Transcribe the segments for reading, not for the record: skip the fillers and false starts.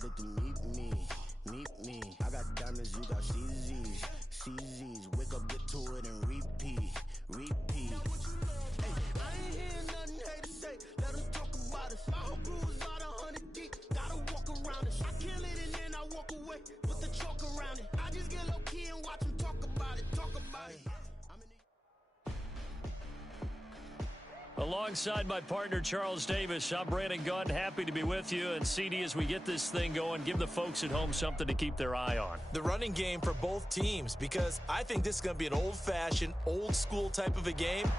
excited to meet me. I got diamonds, you got CZs. Wake up, get to it, and repeat. Hey, I ain't hearing nothing haters say. Let them talk about us. My whole crew is about 100 deep. Gotta walk around it. I kill it and then I walk away with the chalk around it. I just get low key and watch them talk about it. Alongside my partner, Charles Davis, I'm Brandon Gunn. Happy to be with you. And CD, as we get this thing going, give the folks at home something to keep their eye on. The running game for both teams, because I think this is going to be an old-fashioned, old-school type of a game.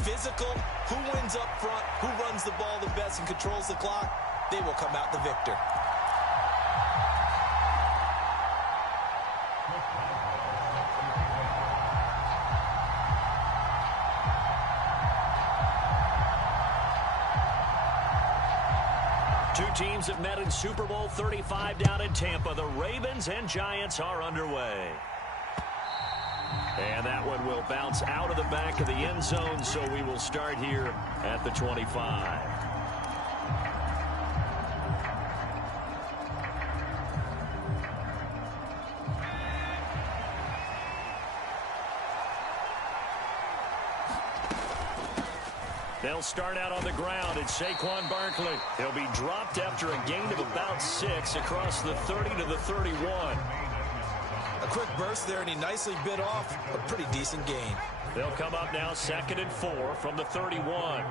Physical, who wins up front, who runs the ball the best and controls the clock, they will come out the victor. Two teams have met in Super Bowl 35 down in Tampa. The Ravens and Giants are underway. And that one will bounce out of the back of the end zone, so we will start here at the 25. They'll start out on the ground. It's Saquon Barkley. He'll be dropped after a gain of about 6 across the 30 to the 31. A quick burst there, and he nicely bit off a pretty decent gain. They'll come up now 2nd and 4 from the 31.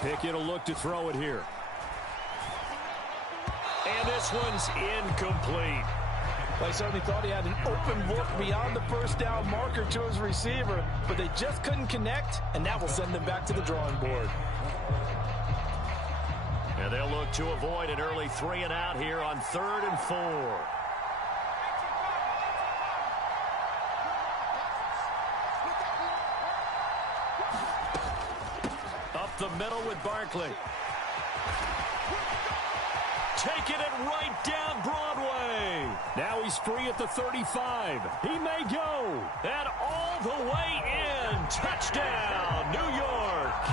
Pickett will look to throw it here. And this one's incomplete. Well, he certainly thought he had an open look beyond the first down marker to his receiver, but they just couldn't connect, and that will send them back to the drawing board. And they'll look to avoid an early 3 and out here on 3rd and 4. Up the middle with Barkley. Taking it right down Broadway. Now he's free at the 35. He may go. And all the way in. Touchdown, New York.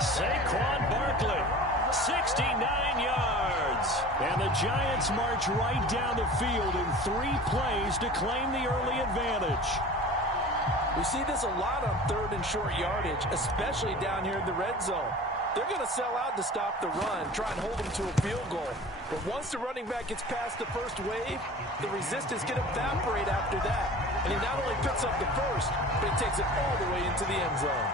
Saquon Barkley, 69 yards. And the Giants march right down the field in 3 plays to claim the early advantage. We see this a lot on 3rd and short yardage, especially down here in the red zone. They're going to sell out to stop the run, try and hold them to a field goal. But once the running back gets past the first wave, the resistance can evaporate after that. And he not only picks up the first, but he takes it all the way into the end zone.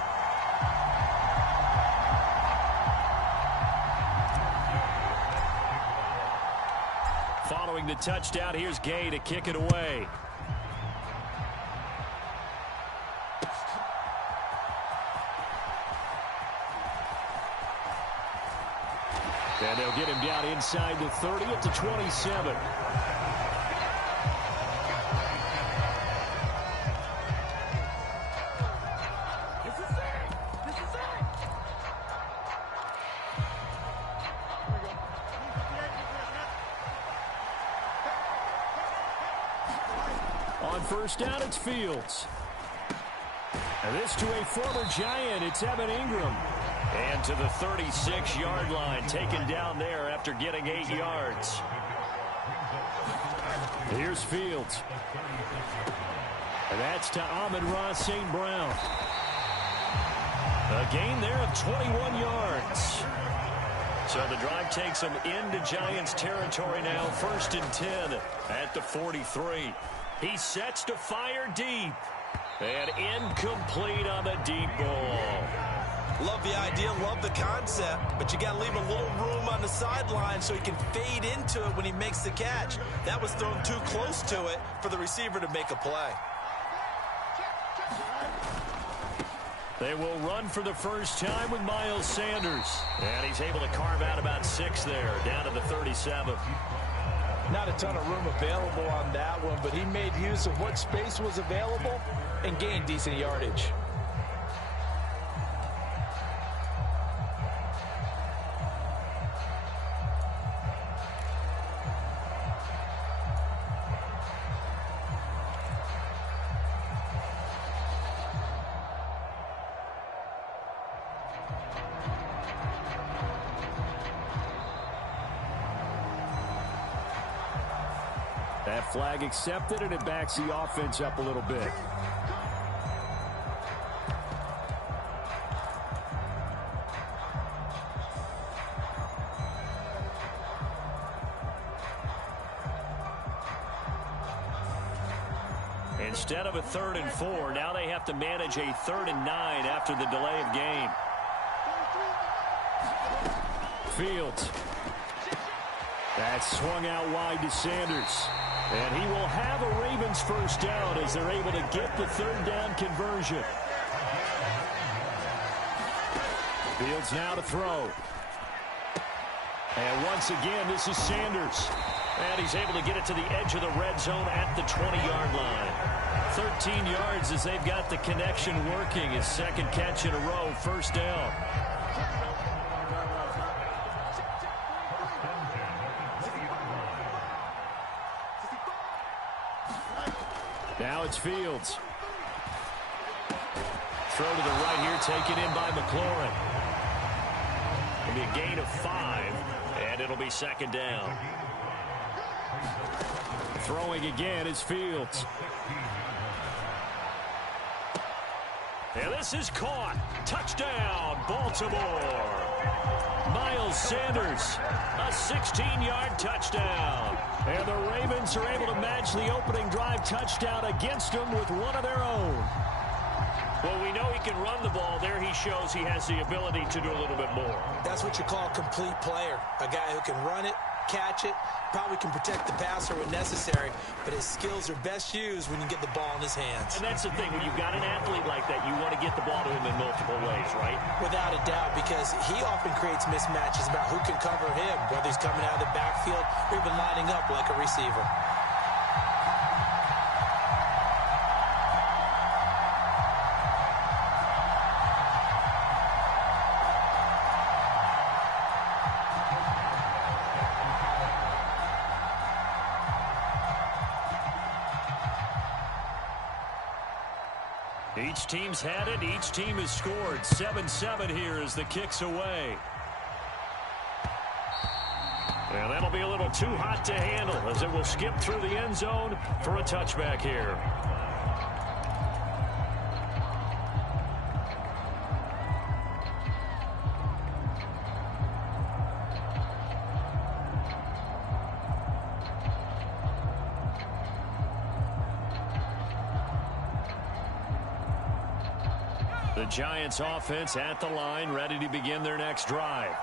Following the touchdown, here's Gay to kick it away. And they'll get him down inside the 30 at the 27. On first down, it's Fields. And this to a former Giant, it's Evan Ingram. And to the 36-yard line, taken down there after getting 8 yards. Here's Fields. And that's to Amon-Ra St. Brown. A gain there of 21 yards. So the drive takes them into Giants territory now, 1st and 10 at the 43. He sets to fire deep. And incomplete on the deep ball. Love the idea, love the concept, but you got to leave a little room on the sideline so he can fade into it when he makes the catch. That was thrown too close to it for the receiver to make a play. They will run for the first time with Miles Sanders. And he's able to carve out about 6 there, down to the 37. Not a ton of room available on that one, but he made use of what space was available and gained decent yardage. That flag accepted, and it backs the offense up a little bit. Instead of a 3rd and 4, now they have to manage a 3rd and 9 after the delay of game. Fields. That's swung out wide to Sanders. And he will have a Ravens first down as they're able to get the 3rd down conversion. Fields now to throw. And once again, this is Sanders. And he's able to get it to the edge of the red zone at the 20-yard line. 13 yards as they've got the connection working. His 2nd catch in a row, first down. Now it's Fields. Throw to the right here, taken in by McLaurin. It'll be a gain of 5, and it'll be 2nd down. Throwing again is Fields. And this is caught. Touchdown, Baltimore. Miles Sanders, a 16-yard touchdown. And the Ravens are able to match the opening drive touchdown against them with one of their own. Well, we know he can run the ball. There he shows he has the ability to do a little bit more. That's what you call a complete player. A guy who can run it, catch it, probably can protect the passer when necessary, but his skills are best used when you get the ball in his hands. And that's the thing. When you've got an athlete like that, you want to get the ball to him in multiple ways, right? Without a doubt, because he often creates mismatches about who can cover him, whether he's coming out of the backfield or even lining up like a receiver. Each team's had it. Each team has scored. 7-7 here as the kick's away. And that'll be a little too hot to handle as it will skip through the end zone for a touchback here. The Giants offense at the line, ready to begin their next drive.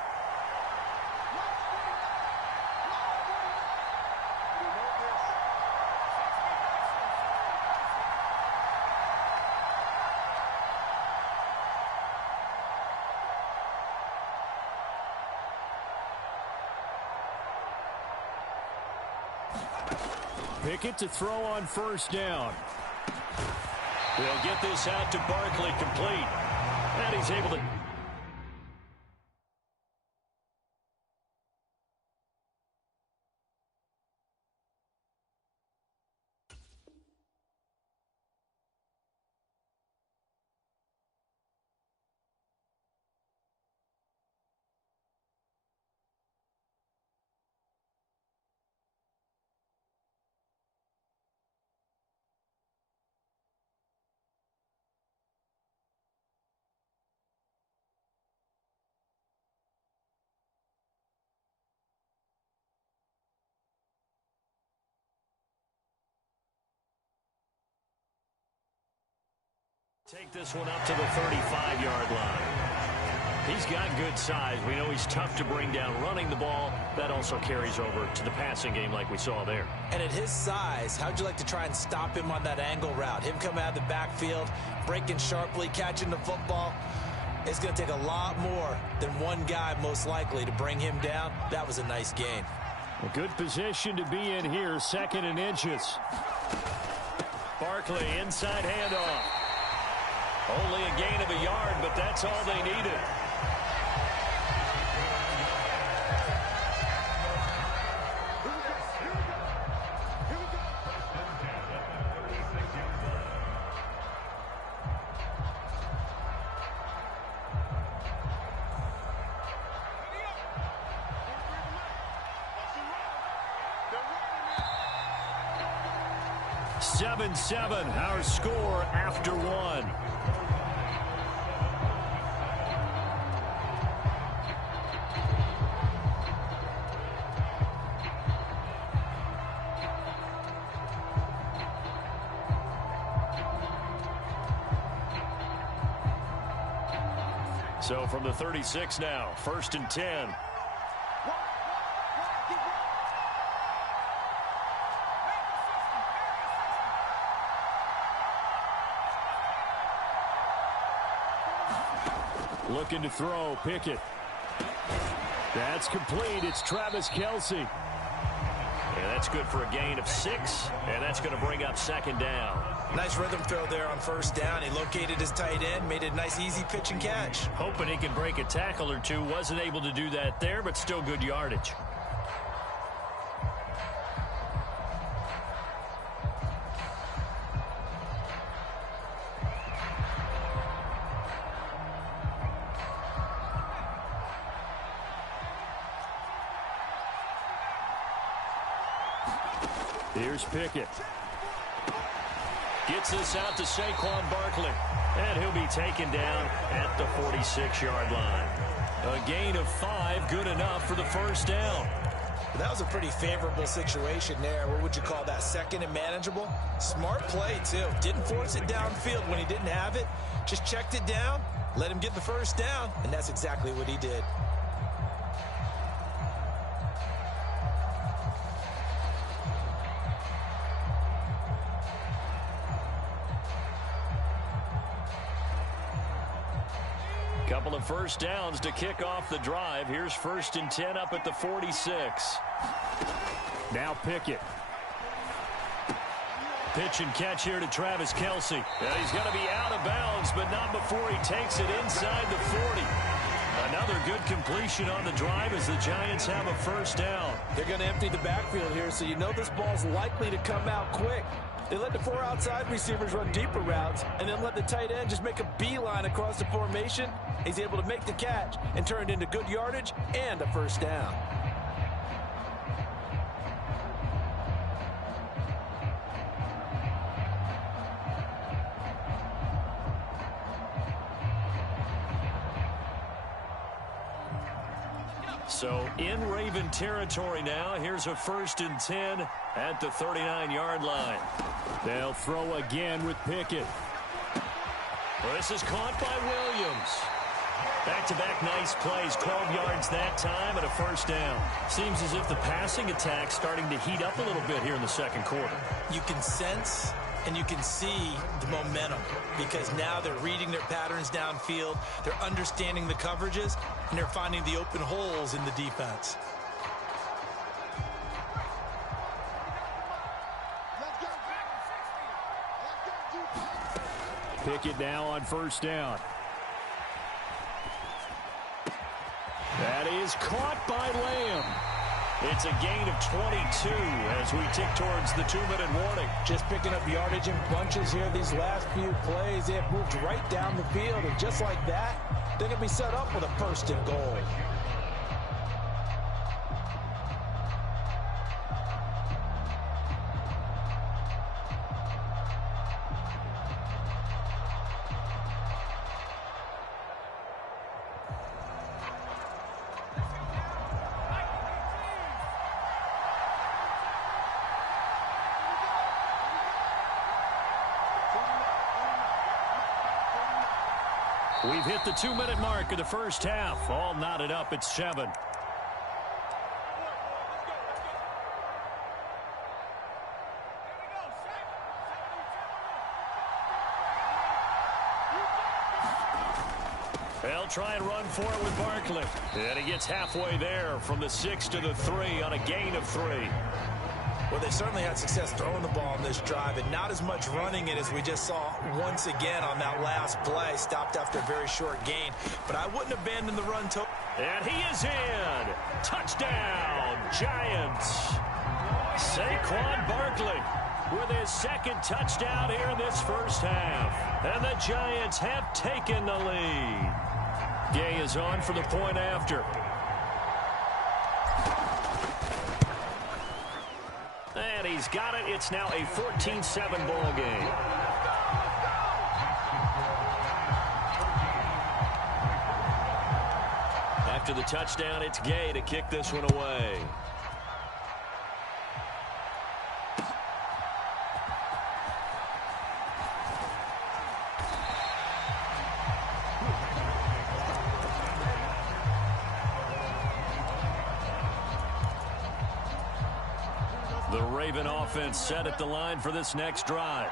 Pickett to throw on first down. They'll get this out to Barkley, complete. And he's able to... Take this one up to the 35-yard line. He's got good size. We know he's tough to bring down running the ball. That also carries over to the passing game like we saw there. And at his size, how'd you like to try and stop him on that angle route? Him coming out of the backfield, breaking sharply, catching the football. It's going to take a lot more than one guy, most likely, to bring him down. That was a nice gain. A good position to be in here, 2nd and inches. Barkley, inside handoff. Only a gain of a yard, but that's all they needed. 7-7, our score after one. So from the 36 now, 1st and 10. Looking to throw, Pickett. That's complete. It's Travis Kelce. And that's good for a gain of 6, and that's going to bring up 2nd down. Nice rhythm throw there on 1st down. He located his tight end, made it a nice, easy pitch and catch. Hoping he can break a tackle or two. Wasn't able to do that there, but still good yardage. Here's Pickett. Gets this out to Saquon Barkley. And he'll be taken down at the 46-yard line. A gain of 5, good enough for the 1st down. That was a pretty favorable situation there. What would you call that? 2nd and manageable? Smart play, too. Didn't force it downfield when he didn't have it. Just checked it down, let him get the 1st down, and that's exactly what he did. Couple of 1st downs to kick off the drive. Here's 1st and 10 up at the 46. Now Pickett. Pitch and catch here to Travis Kelce. And he's going to be out of bounds, but not before he takes it inside the 40. Another good completion on the drive as the Giants have a 1st down. They're going to empty the backfield here, so you know this ball's likely to come out quick. They let the 4 outside receivers run deeper routes and then let the tight end just make a beeline across the formation. He's able to make the catch and turn it into good yardage and a 1st down. So in Raven territory now. Here's a 1st and 10 at the 39-yard line. They'll throw again with Pickett. Well, this is caught by Williams. Back-to-back nice plays, 12 yards that time and a 1st down. Seems as if the passing attack's starting to heat up a little bit here in the 2nd quarter. You can sense and you can see the momentum because now they're reading their patterns downfield, they're understanding the coverages, and they're finding the open holes in the defense. Pickett now on 1st down. That is caught by Lamb. It's a gain of 22 as we tick towards the 2-minute warning. Just picking up yardage in bunches here these last few plays. They have moved right down the field, and just like that, they're going to be set up with a 1st and goal. We've hit the 2-minute mark of the 1st half. All knotted up at 7. They'll try and run for it with Barkley. And he gets halfway there from the 6 to the 3 on a gain of 3. Well, they certainly had success throwing the ball on this drive, and not as much running it as we just saw once again on that last play. Stopped after a very short gain, but I wouldn't abandon the run. And he is in. Touchdown, Giants. Saquon Barkley with his 2nd touchdown here in this 1st half. And the Giants have taken the lead. Gay is on for the point after. he's got it. It's now a 14-7 ball game. After the touchdown, it's Gay to kick this one away. The Raven offense set at the line for this next drive.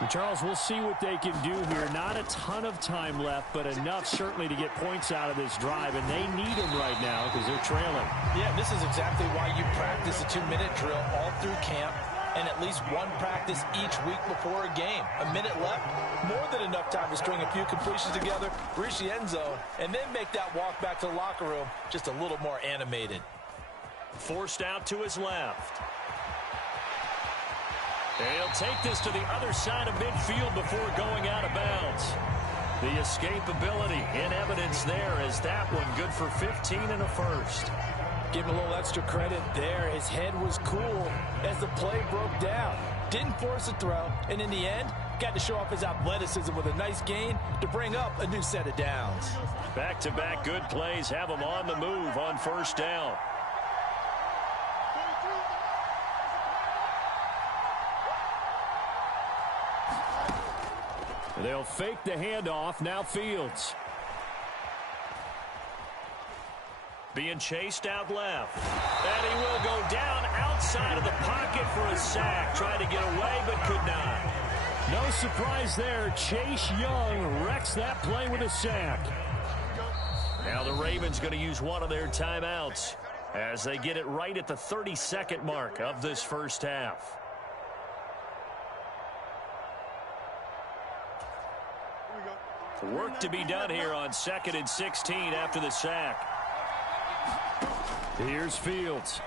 And Charles, we'll see what they can do here. Not a ton of time left, but enough certainly to get points out of this drive, and they need them right now because they're trailing. Yeah, this is exactly why you practice a 2-minute drill all through camp and at least one practice each week before a game. A minute left, more than enough time to string a few completions together, reach the end zone, and then make that walk back to the locker room just a little more animated. Forced out to his left. And he'll take this to the other side of midfield before going out of bounds. The escapability in evidence there as that one good for 15 and a first. Give him a little extra credit there. His head was cool as the play broke down. Didn't force a throw, and in the end, got to show off his athleticism with a nice gain to bring up a new set of downs. Back-to-back good plays have him on the move on first down. They'll fake the handoff. Now Fields. Being chased out left. And he will go down outside of the pocket for a sack. Tried to get away, but could not. No surprise there. Chase Young wrecks that play with a sack. Now the Ravens going to use one of their timeouts as they get it right at the 30-second mark of this first half. Work to be done here on 2nd and 16 after the sack. Here's Fields.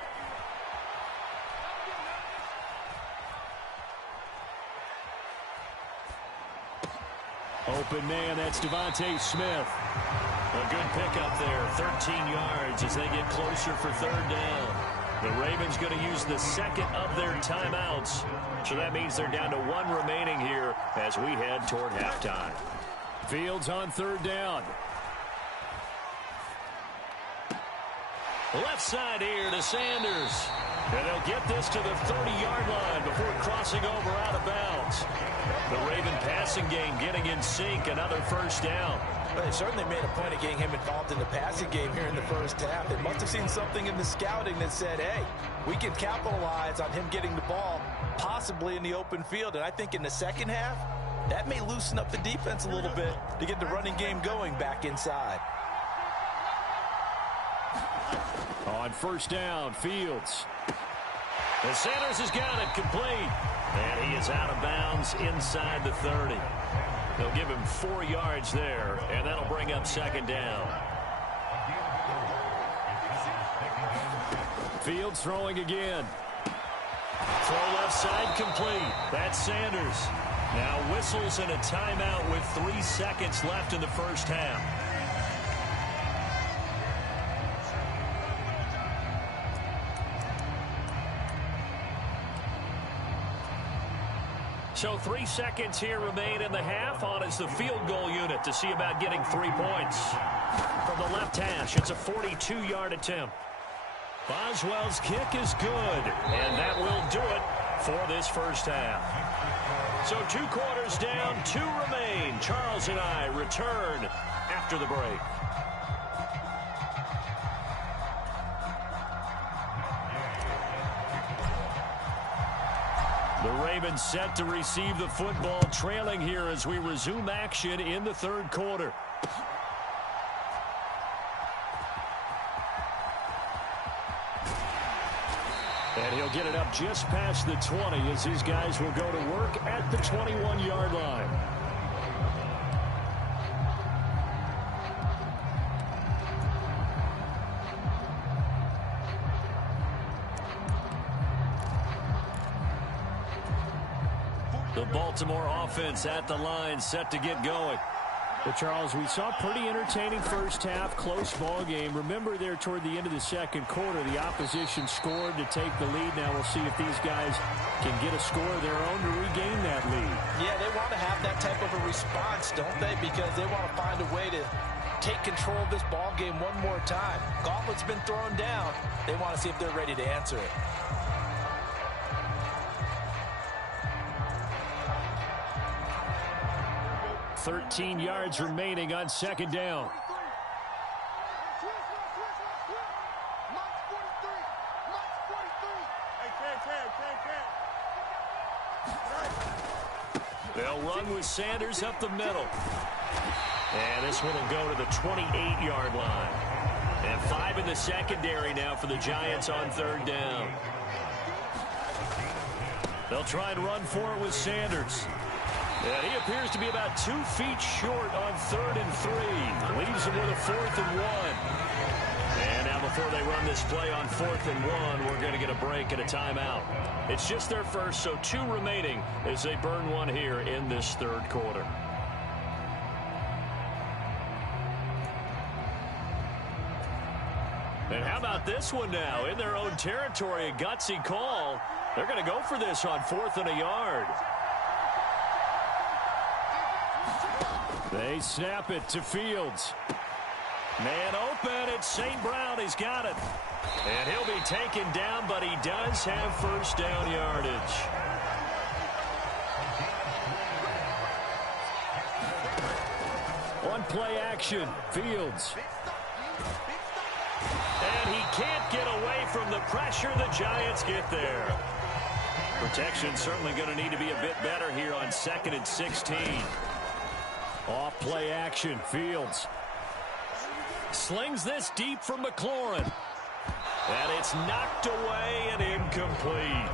Open man, that's Devontae Smith. A good pickup there, 13 yards as they get closer for third down. The Ravens going to use the second of their timeouts. So that means they're down to one remaining here as we head toward halftime. Fields on third down. Left side here to Sanders. And they'll get this to the 30-yard line before crossing over out of bounds. The Raven passing game getting in sync, another first down. Well, they certainly made a point of getting him involved in the passing game here in the first half. They must have seen something in the scouting that said, hey, we can capitalize on him getting the ball, possibly in the open field. And I think in the second half, that may loosen up the defense a little bit to get the running game going back inside. On first down, Fields. And Sanders has got it complete. And he is out of bounds inside the 30. They'll give him 4 yards there, and that'll bring up second down. Fields throwing again. Throw left side complete. That's Sanders. Now whistles and a timeout with 3 seconds left in the first half. So 3 seconds here remain in the half. On is the field goal unit to see about getting 3 points. From the left hash, it's a 42-yard attempt. Boswell's kick is good, and that will do it for this first half. So 2 quarters down, 2 remain. Charles and I return after the break. The Ravens set to receive the football, trailing here as we resume action in the third quarter. And he'll get it up just past the 20 as these guys will go to work at the 21-yard line. The Baltimore offense at the line set to get going. Well, Charles, we saw pretty entertaining first half, close ball game. Remember there toward the end of the second quarter, the opposition scored to take the lead. Now we'll see if these guys can get a score of their own to regain that lead. Yeah, they want to have that type of a response, don't they? Because they want to find a way to take control of this ball game one more time. Gauntlet's been thrown down. They want to see if they're ready to answer it. $13 yards remaining on second down. They'll run with Sanders up the middle. And this one will go to the 28-yard line. And 5 in the secondary now for the Giants on third down. They'll try and run for it with Sanders. And he appears to be about 2 feet short on 3rd and 3. Leaves him with a 4th and 1. And now before they run this play on 4th and 1, we're going to get a break and a timeout. It's just their first, so 2 remaining as they burn one here in this third quarter. And how about this one now? In their own territory, a gutsy call. They're going to go for this on 4th and a yard. They snap it to Fields. Man open, it's St. Brown. He's got it. And he'll be taken down, but he does have first down yardage. On play action, Fields. And he can't get away from the pressure. The Giants get there. Protection certainly going to need to be a bit better here on 2nd and 16. Off play action, Fields. Slings this deep from McLaurin. And it's knocked away and incomplete.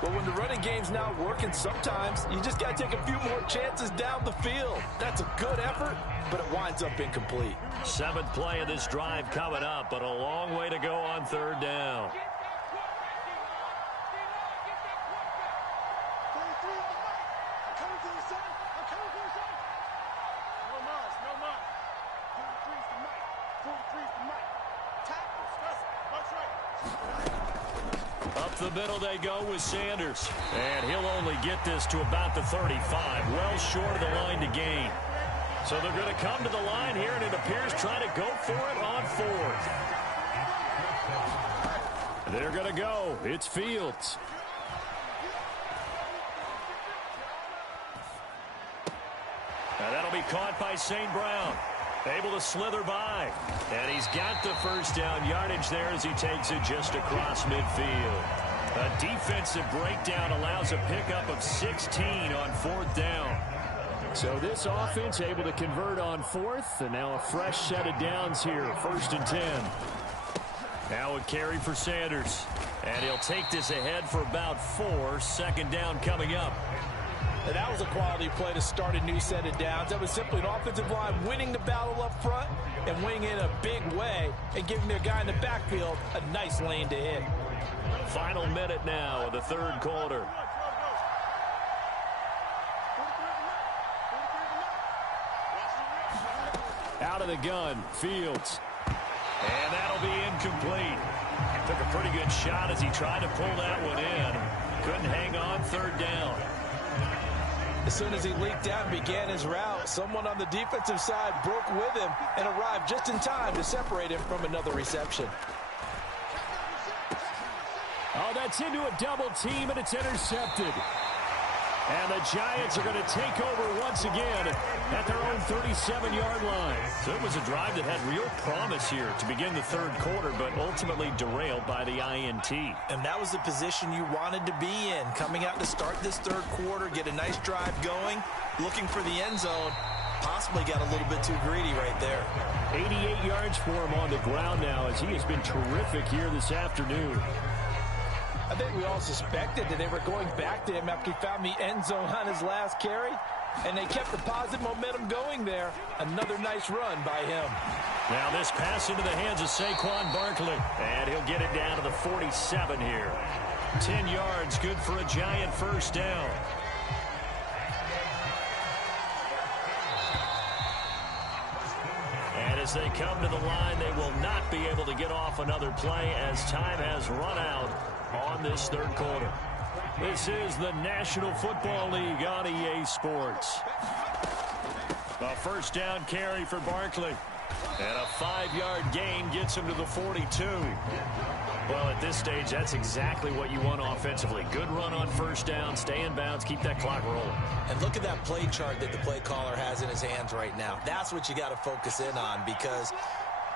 Well, when the running game's not working, sometimes you just got to take a few more chances down the field. That's a good effort, but it winds up incomplete. 7th play of this drive coming up, but a long way to go on third down. Up the middle they go with Sanders. And he'll only get this to about the 35. Well short of the line to gain. So they're going to come to the line here, and it appears trying to go for it on 4th. They're going to go. It's Fields. And that'll be caught by St. Brown. Able to slither by. And he's got the first down yardage there as he takes it just across midfield. A defensive breakdown allows a pickup of 16 on 4th down. So this offense able to convert on 4th, and now a fresh set of downs here, 1st and 10. Now a carry for Sanders. And he'll take this ahead for about 4. 2nd down coming up. And that was a quality play to start a new set of downs. That was simply an offensive line winning the battle up front and winning in a big way and giving their guy in the backfield a nice lane to hit. Final minute now of the third quarter. Out of the gun, Fields. And that'll be incomplete. Took a pretty good shot as he tried to pull that one in. Couldn't hang on 3rd down. As soon as he leaked out and began his route, someone on the defensive side broke with him and arrived just in time to separate him from another reception. Oh, that's into a double team, and it's intercepted. And the Giants are going to take over once again at their own 37-yard line. So it was a drive that had real promise here to begin the third quarter, but ultimately derailed by the INT. And that was the position you wanted to be in. Coming out to start this third quarter, get a nice drive going, looking for the end zone. Possibly got a little bit too greedy right there. 88 yards for him on the ground now as he has been terrific here this afternoon. I think we all suspected that they were going back to him after he found the end zone on his last carry, and they kept the positive momentum going there. Another nice run by him. Now this pass into the hands of Saquon Barkley, and he'll get it down to the 47 here. 10 yards, good for a Giant first down. And as they come to the line, they will not be able to get off another play as time has run out on this third quarter. This is the National Football League on EA Sports. A first down carry for Barkley. And a 5-yard gain gets him to the 42. Well, at this stage, that's exactly what you want offensively. Good run on first down, stay in bounds, keep that clock rolling. And look at that play chart that the play caller has in his hands right now. That's what you got to focus in on, because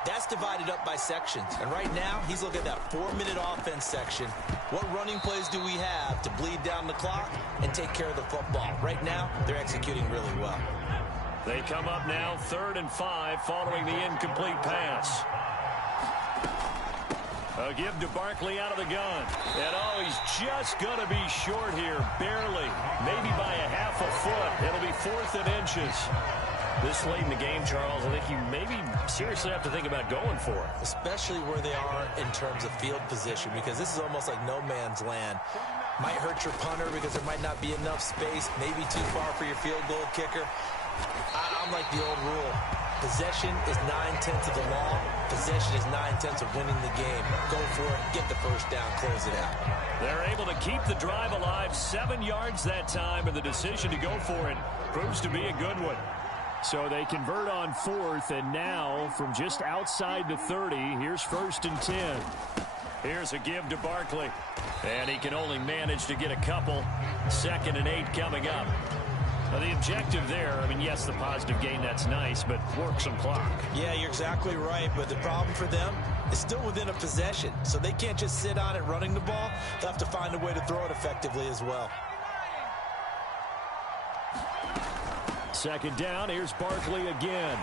that's divided up by sections. And right now, he's looking at that 4-minute offense section. What running plays do we have to bleed down the clock and take care of the football? Right now, they're executing really well. They come up now 3rd and 5 following the incomplete pass. A give to Barkley out of the gun. And, oh, he's just going to be short here, barely. Maybe by a half a foot. It'll be 4th and inches. This late in the game, Charles, I think you maybe seriously have to think about going for it. Especially where they are in terms of field position, because this is almost like no man's land. Might hurt your punter because there might not be enough space, maybe too far for your field goal kicker. I'm like the old rule. Possession is 9/10 of the law. Possession is 9/10 of winning the game. Go for it, get the first down, close it out. They're able to keep the drive alive, 7 yards that time, and the decision to go for it proves to be a good one. So they convert on 4th, and now from just outside the 30, here's 1st and 10. Here's a give to Barkley, and he can only manage to get a couple. 2nd and 8 coming up. Now the objective there, I mean, yes, the positive gain, that's nice, but work some clock. Yeah, you're exactly right, but the problem for them is still within a possession, so they can't just sit on it running the ball. They'll have to find a way to throw it effectively as well. 2nd down, here's Barkley again.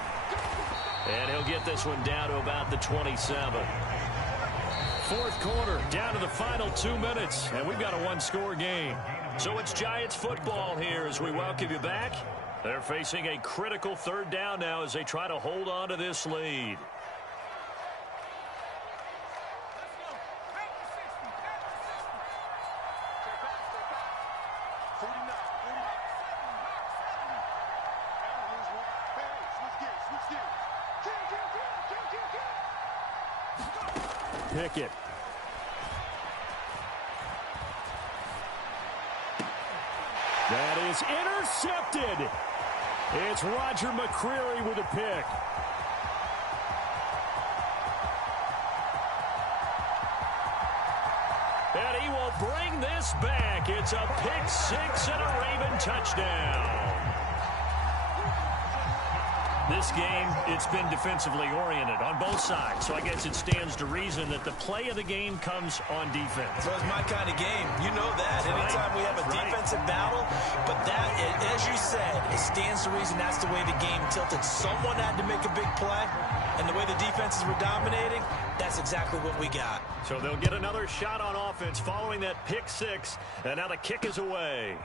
And he'll get this one down to about the 27. 4th quarter, down to the final 2 minutes, and we've got a one-score game. So it's Giants football here as we welcome you back. They're facing a critical 3rd down now as they try to hold on to this lead. Pickett. That is intercepted. It's Roger McCreary with a pick. And he will bring this back. It's a pick 6 and a Raven touchdown. This game, it's been defensively oriented on both sides, so I guess it stands to reason that the play of the game comes on defense. So it's my kind of game. You know that. Anytime we have a defensive battle, but that, as you said, it stands to reason that's the way the game tilted. Someone had to make a big play, and the way the defenses were dominating, that's exactly what we got. So they'll get another shot on offense following that pick 6, and now the kick is away.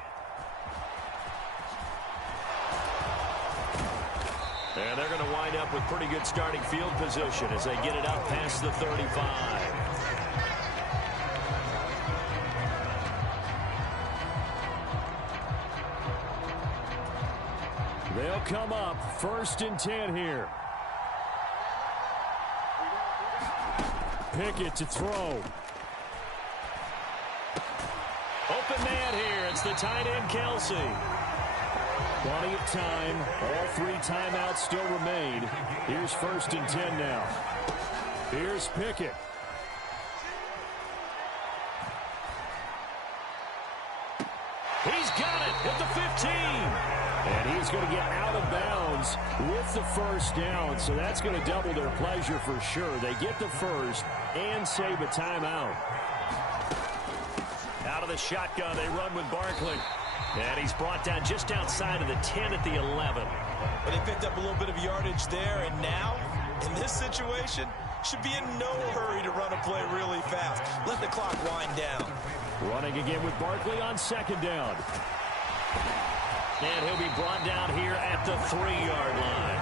And they're going to wind up with pretty good starting field position as they get it up past the 35. They'll come up 1st and 10 here. Pickett to throw. Open man here. It's the tight end, Kelsey. Plenty of time. All 3 timeouts still remain. Here's 1st and 10 now. Here's Pickett. He's got it at the 15. And he's going to get out of bounds with the first down. So that's going to double their pleasure for sure. They get the first and save a timeout. Out of the shotgun, they run with Barkley. And he's brought down just outside of the 10 at the 11. But they picked up a little bit of yardage there, and now, in this situation, should be in no hurry to run a play really fast. Let the clock wind down. Running again with Barkley on 2nd down. And he'll be brought down here at the 3-yard line.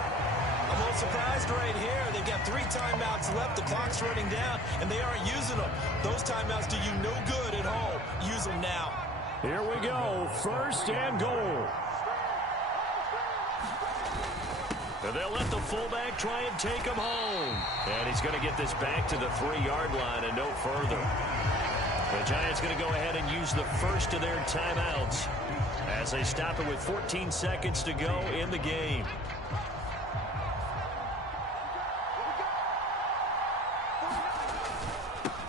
I'm a little surprised right here. They've got 3 timeouts left. The clock's running down, and they aren't using them. Those timeouts do you no good at home. Use them now. Here we go, 1st and goal. They'll let the fullback try and take him home. And he's going to get this back to the 3-yard line and no further. The Giants going to go ahead and use the first of their timeouts as they stop it with 14 seconds to go in the game.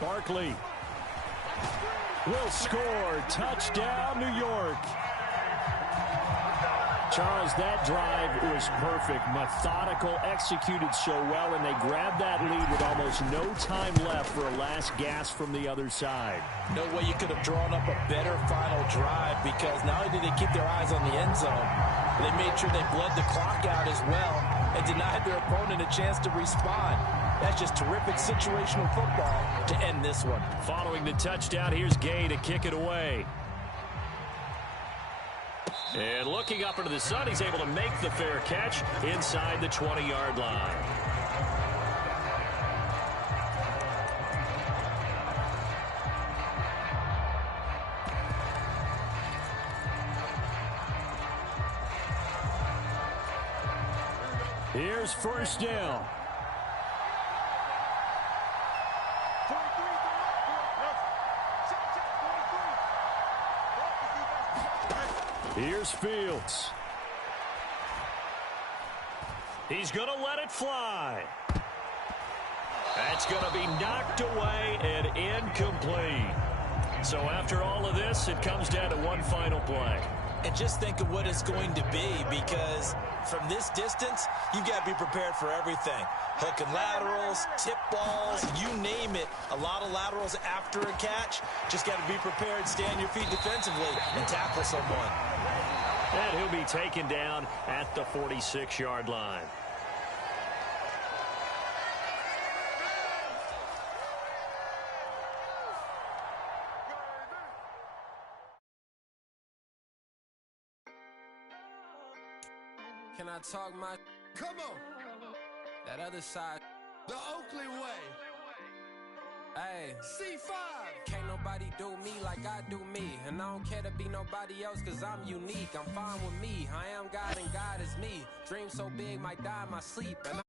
Barkley will score. Touchdown, New York. Charles, that drive was perfect. Methodical, executed so well, and they grabbed that lead with almost no time left for a last gasp from the other side. No way you could have drawn up a better final drive, because not only did they keep their eyes on the end zone, but they made sure they bled the clock out as well and denied their opponent a chance to respond. That's just terrific situational football to end this one. Following the touchdown, here's Gay to kick it away. And looking up into the sun, he's able to make the fair catch inside the 20-yard line. Here's first down. Here's Fields. He's going to let it fly. That's going to be knocked away and incomplete. So after all of this, it comes down to one final play. And just think of what it's going to be, because from this distance, you've got to be prepared for everything. Hook and laterals, tip balls, you name it. A lot of laterals after a catch. Just got to be prepared, stay on your feet defensively, and tackle someone. And he'll be taken down at the 46-yard line. Can I talk my... Come on! That other side. The Oakley way. Hey. C5! Can't nobody do me like I do me. And I don't care to be nobody else, cause I'm unique. I'm fine with me. I am God and God is me. Dream so big, might die in my sleep. And